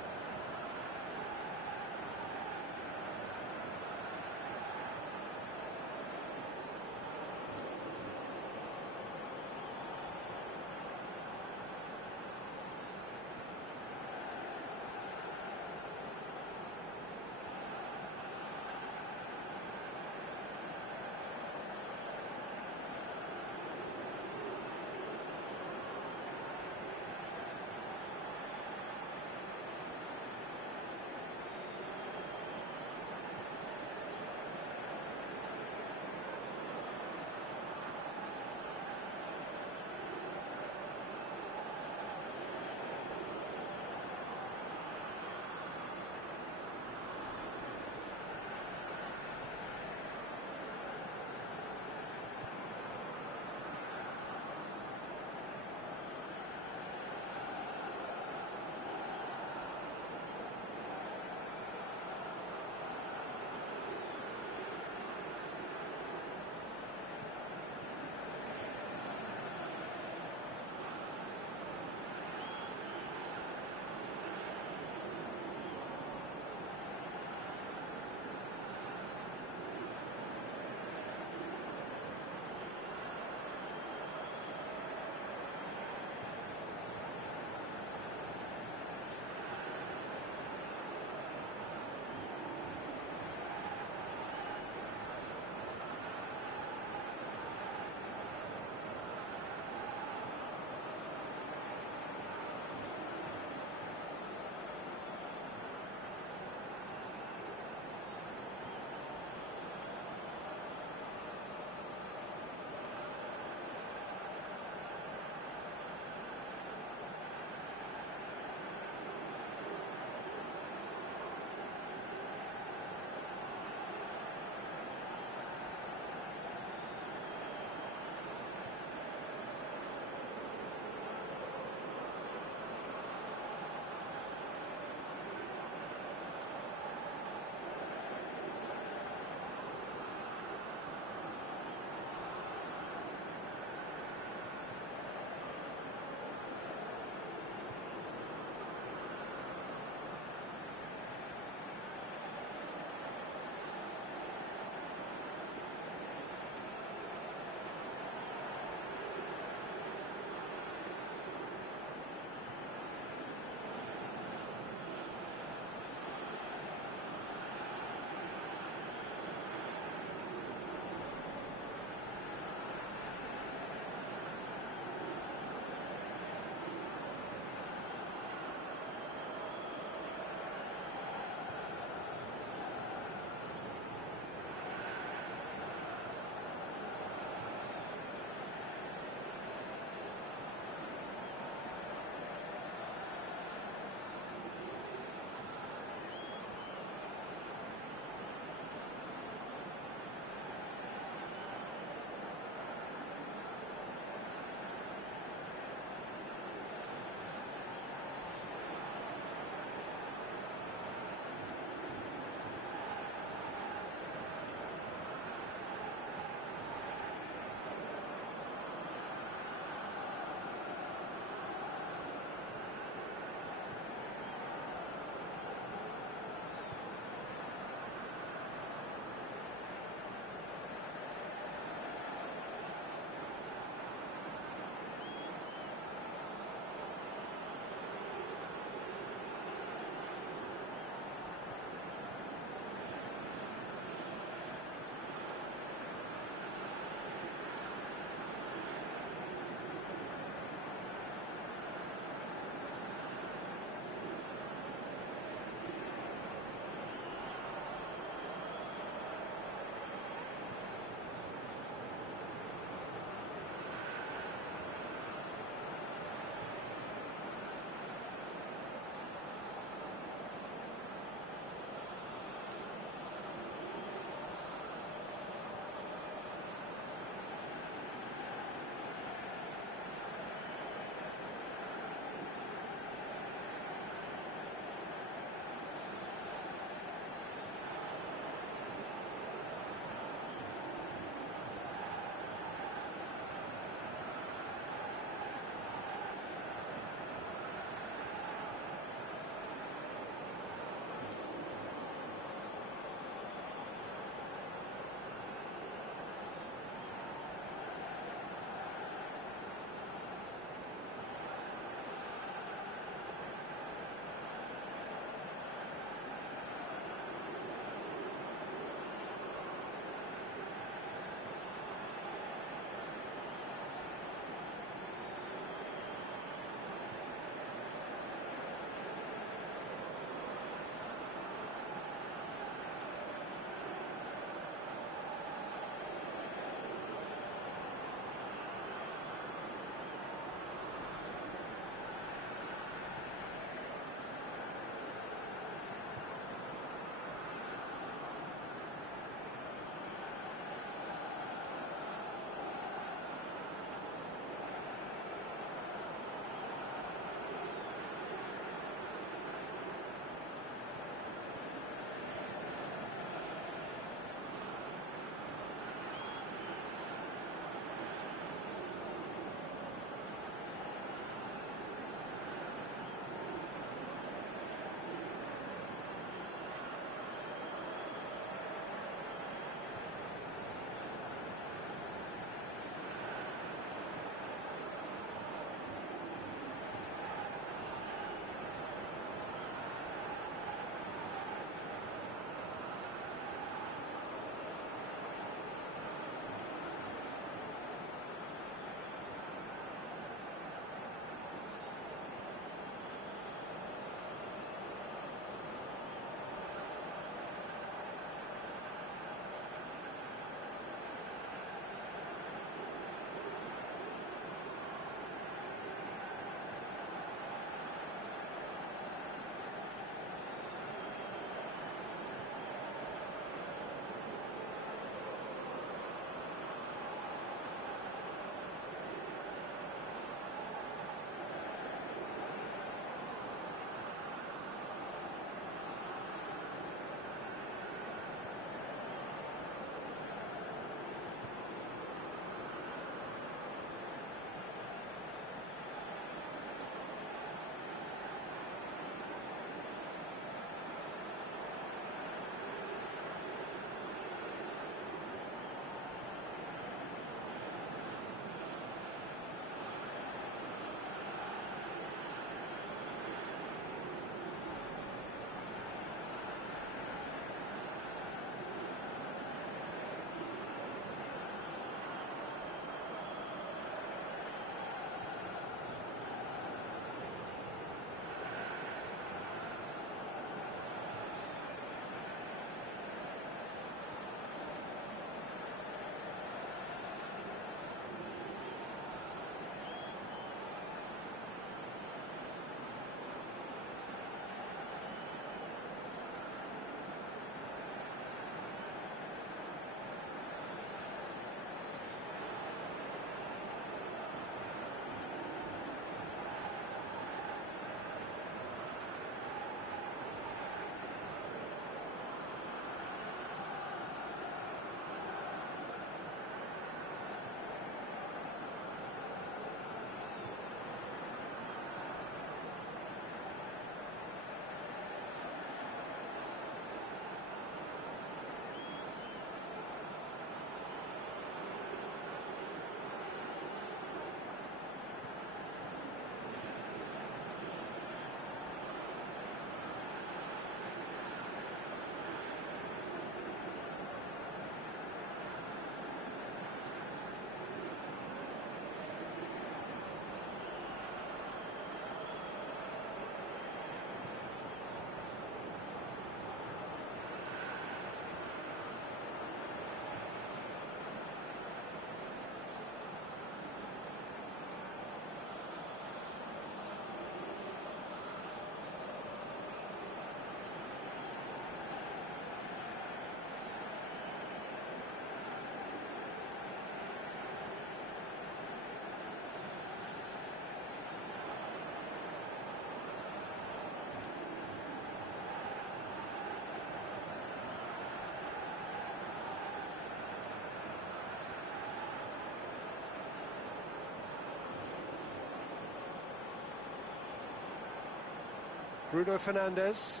Bruno Fernandes.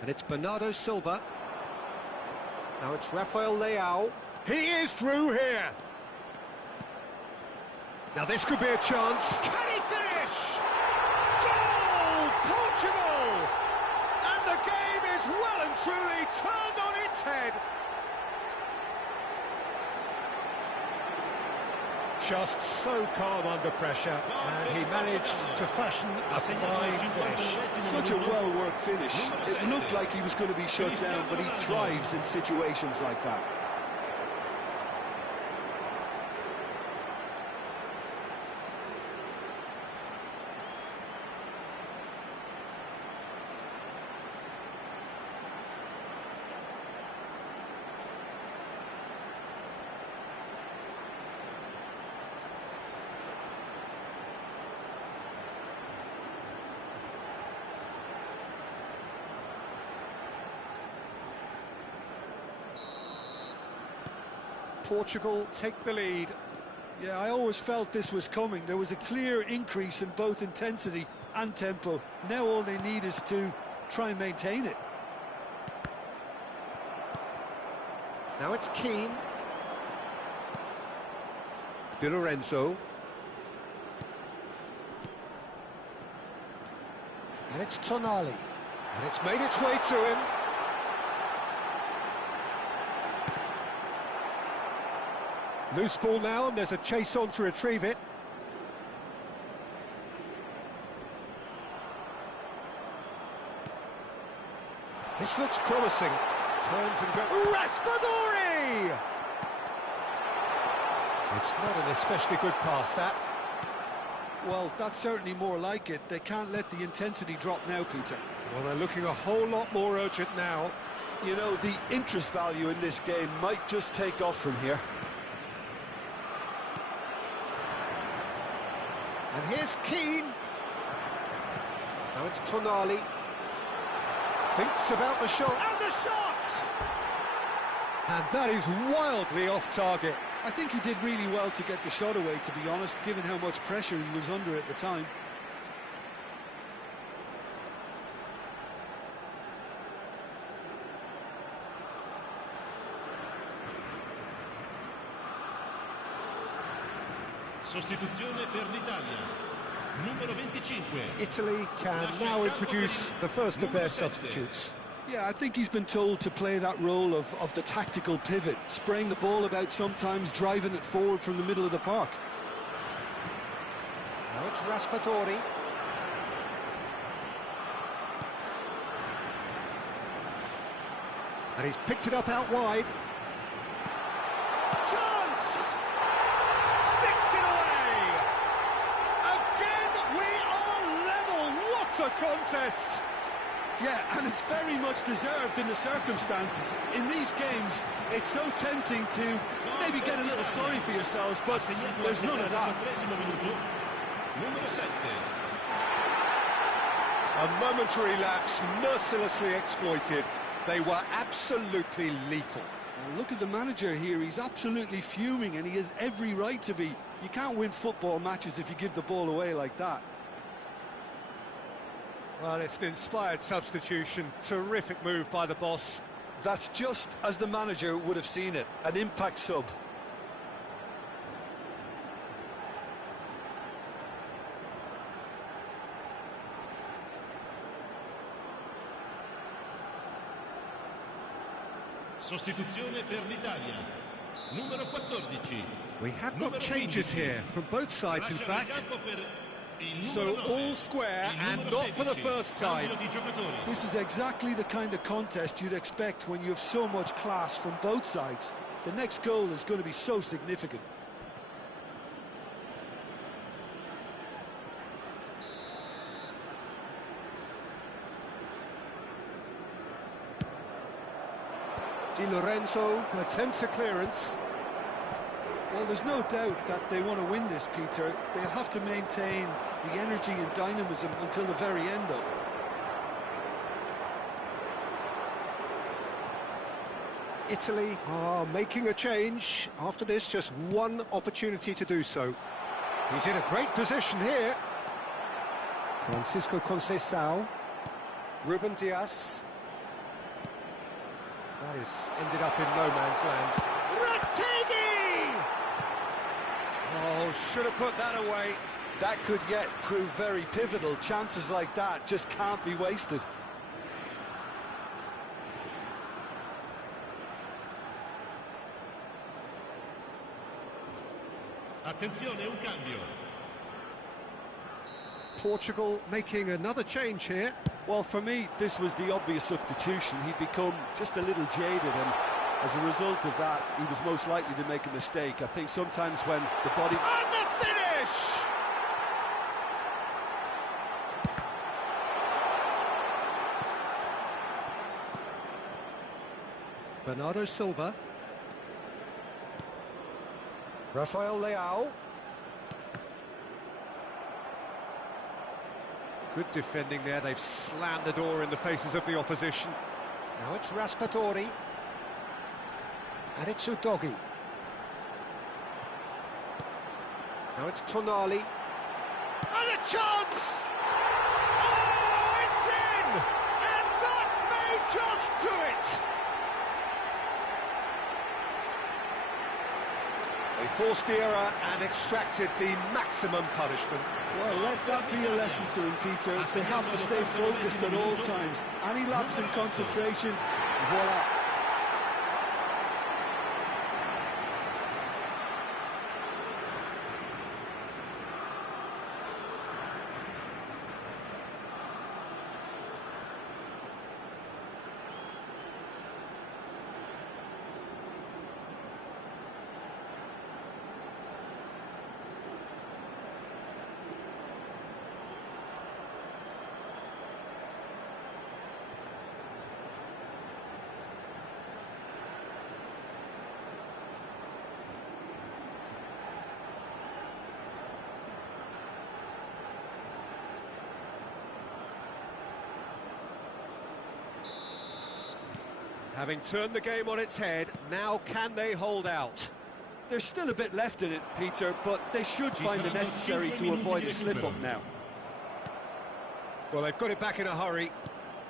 And it's Bernardo Silva. Now it's Rafael Leao. He is through here. Now this could be a chance. Can he finish? Goal! Portugal! And the game is well and truly turned on its head. Just so calm under pressure, and he managed to fashion a fine finish. Such a well-worked finish. It looked like he was going to be shut down, but he thrives in situations like that. Portugal take the lead. Yeah, I always felt this was coming. There was a clear increase in both intensity and tempo. Now all they need is to try and maintain it. Now it's Keane. Di Lorenzo. And it's Tonali. And it's made its way to him. Loose ball now, and there's a chase on to retrieve it. This looks promising. Turns and goes. Raspadori! It's not an especially good pass, that. Well, that's certainly more like it. They can't let the intensity drop now, Peter. Well, they're looking a whole lot more urgent now. You know, the interest value in this game might just take off from here. And here's Keane. Now it's Tonali. Thinks about the shot. And the shot! And that is wildly off target. I think he did really well to get the shot away, to be honest, given how much pressure he was under at the time. Sostituzione per l'Italia. Numero 25. Italy can now introduce the first of their substitutes. Yeah, I think he's been told to play that role of the tactical pivot, spraying the ball about sometimes, driving it forward from the middle of the park. Now it's Raspadori. And he's picked it up out wide. Chance! Sticks it away! Again, we are level! What a contest! Yeah, and it's very much deserved in the circumstances. In these games, it's so tempting to maybe get a little sorry for yourselves, but there's none of that. A momentary lapse, mercilessly exploited. They were absolutely lethal. Well, look at the manager here. He's absolutely fuming, and he has every right to be. You can't win football matches if you give the ball away like that. Well, it's an inspired substitution. Terrific move by the boss. That's just as the manager would have seen it. An impact sub. Sostituzione per l'Italia. Numero 14. We have got changes here from both sides, in fact. So all square and not for the first time. This is exactly the kind of contest you'd expect when you have so much class from both sides. The next goal is going to be so significant. Di Lorenzo attempts a clearance. Well, there's no doubt that they want to win this, Peter. They'll have to maintain the energy and dynamism until the very end, though. Italy are making a change. After this, just one opportunity to do so. He's in a great position here. Francisco Conceição. Ruben Dias. That is ended up in no man's land. Rategi! Oh, should have put that away. That could yet prove very pivotal. Chances like that just can't be wasted. Attenzione, un cambio. Portugal making another change here. Well, for me, this was the obvious substitution. He'd become just a little jaded, and as a result of that, he was most likely to make a mistake. I think sometimes when the body... And the finish! Bernardo Silva. Rafael Leao. Good defending there, they've slammed the door in the faces of the opposition. Now it's Raspadori. And it's Udogi. Now it's Tonali. And a chance! Oh, it's in! And that may just do it! They forced the error and extracted the maximum punishment. Well, let that be a lesson to them, Peter. They have to stay focused at all times. Any lapse in concentration, voila. Having turned the game on its head, now can they hold out? There's still a bit left in it, Peter, but they should find it necessary to avoid a slip-up now. Well, they've got it back in a hurry.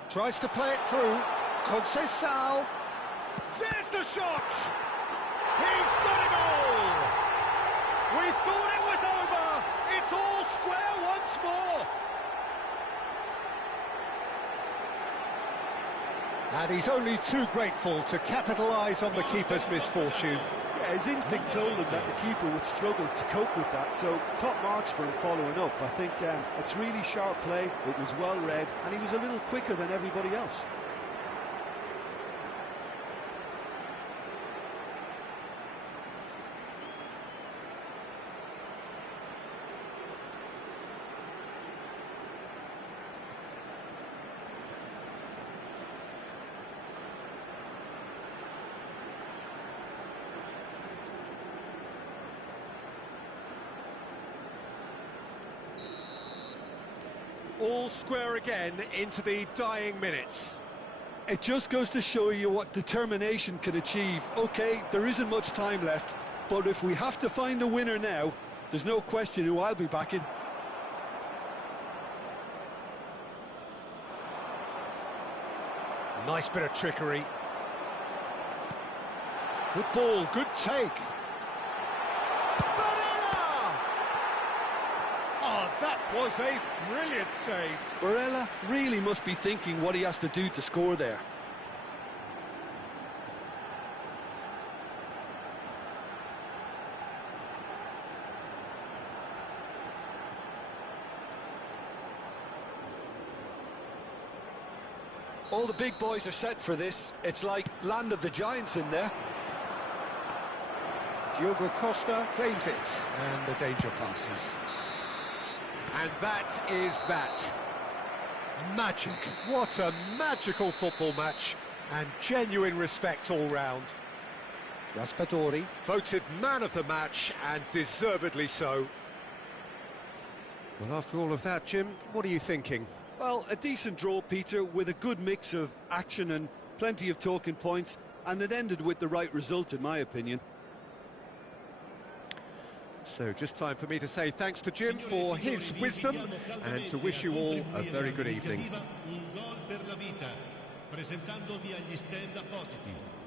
Tries to play it through. Conceição. There's the shot! He's got a goal! We thought it was over! It's all square once more! And he's only too grateful to capitalise on the keeper's misfortune. Yeah, his instinct told him that the keeper would struggle to cope with that, so top marks for him following up. I think it's really sharp play, it was well read, and he was a little quicker than everybody else. All square again into the dying minutes. It just goes to show you what determination can achieve. OK, there isn't much time left, but if we have to find a winner now, there's no question who I'll be backing. Nice bit of trickery. Good ball, good take. Oh, that was a brilliant save. Barella really must be thinking what he has to do to score there. All the big boys are set for this. It's like land of the giants in there. Diogo Costa claims it, and the danger passes. And that is that. Magic. What a magical football match, and genuine respect all round. Raspadori voted man of the match, and deservedly so. Well, after all of that, Jim, what are you thinking? Well, a decent draw, Peter, with a good mix of action and plenty of talking points, and it ended with the right result, in my opinion. So just time for me to say thanks to Jim for his wisdom and to wish you all a very good evening. Un gol per la vita, presentandovi agli stand appositi.